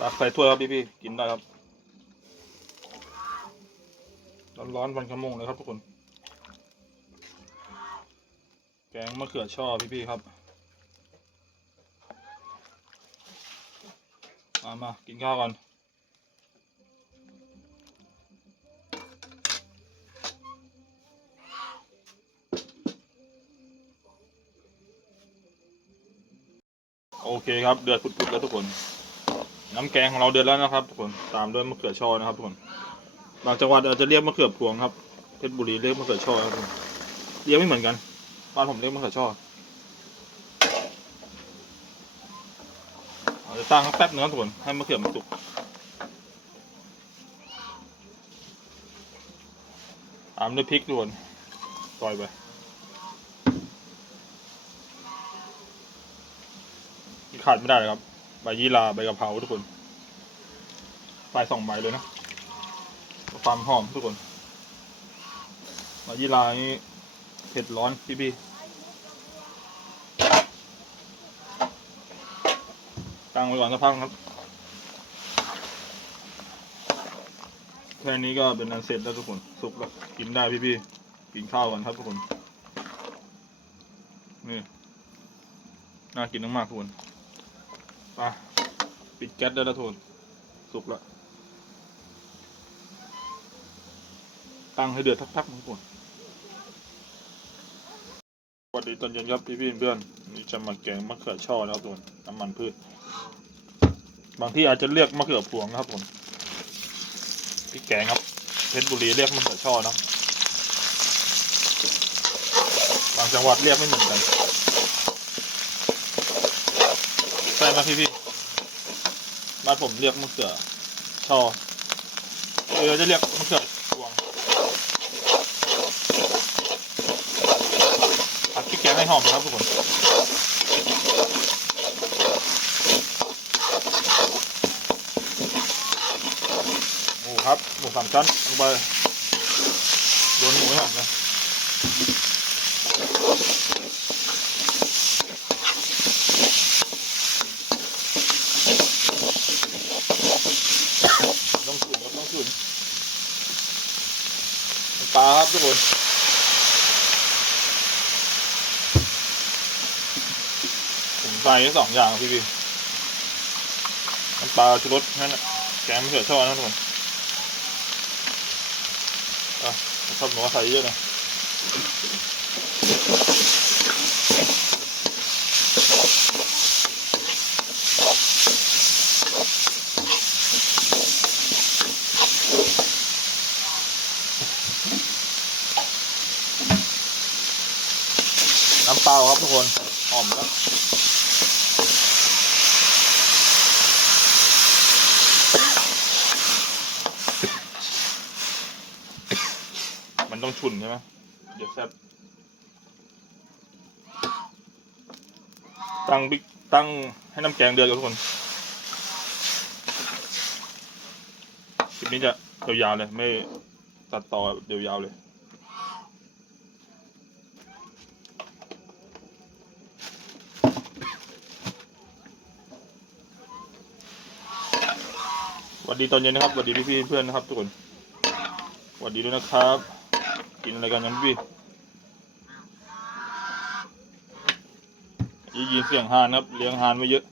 ตักใส่ถ้วยครับพี่พี่กินได้ครับ ร้อนๆวันขมงเลยครับทุกคน แกงมะเขือช่อพี่พี่ครับมามา กินข้าวก่อนโอเคครับ เดือดปุดๆแล้วทุกคน น้ำแกงของเราเดือดแล้วนะครับทุกคนตามด้วยมะเขือช่อนะครับทุกคนบางจังหวัดอาจจะเรียกมะเขือพวงครับเพชรบุรีเรียกมะเขือช่อครับทุกคนเรียกไม่เหมือนกันบ้านผมเรียกมะเขือช่อเอาจะตั้งแป๊บนึงครับทุกคนให้มะเขือมันสุกตามด้วยพริกทุกคนซอยไปขาดไม่ได้เลยครับ ใบยี่หราใบกะเพราทุกคนใบสองใบเลยนะความหอมทุกคนใบยี่หรานี่เผ็ดร้อนพี่พี่ตั้งไว้ก่อนสักพักครับแค่นี้ก็เป็นอันเสร็จแล้วทุกคนสุกแล้วกินได้พี่พี่กินข้าวกันครับทุกคนนี่น่ากินมากๆทุกคน ไปปิดแก๊สได้แล้วทุนสุกแล้วตั้งให้เดือดทักๆทุกคนสวัสดีตอนเย็นครับพี่พี่เพื่อนนี่จะมาแกงมะเขือช่อนะครับทุนน้ำมันพืช บางที่อาจจะเรียกมะเขือพวงนะครับผมพี่แกงครับเพชรบุรีเรียกมะเขือช่อนะบางจังหวัดเรียกไม่เหมือนกัน ใช่ไหมพี่พี่บ้านผมเรียกมะเขือช่อเออจะเรียกมะเขือพวงผัดพริกแกงให้หอมนะครับทุกคนหมูครับหมูสามชั้นลงไปโดนหมูให้หอมเลยต้องขุนครับต้องขุนปลาครับ ทุกคนผมใส่แค่สองอย่างพี่พี่น้ำปลาชูรสนั่นน่ะแกงมะเขือช่อนะทุกคนอะชอบหนูใส่เยอะนะ น้ำเปล่าครับทุกคนหอมแล้วมันต้องฉุนใช่ไหมเดี๋ยวแซ่บตั้งบิ๊กตั้งให้น้ำแกงเดือดก่อนทุกคนคลิปนี้จะยาวๆเลย ไม่ตัดต่อแบบยาวๆเลย วัสดีตอนเย็นนะครับสวัสดีพี่ๆเพื่อนนะครับ ทุกคนสวัสดีด้วยนะครับ กินอะไรกันยังพี่ยี่ยินเสียงหานครับ เลี้ยงหานไว้เยอะ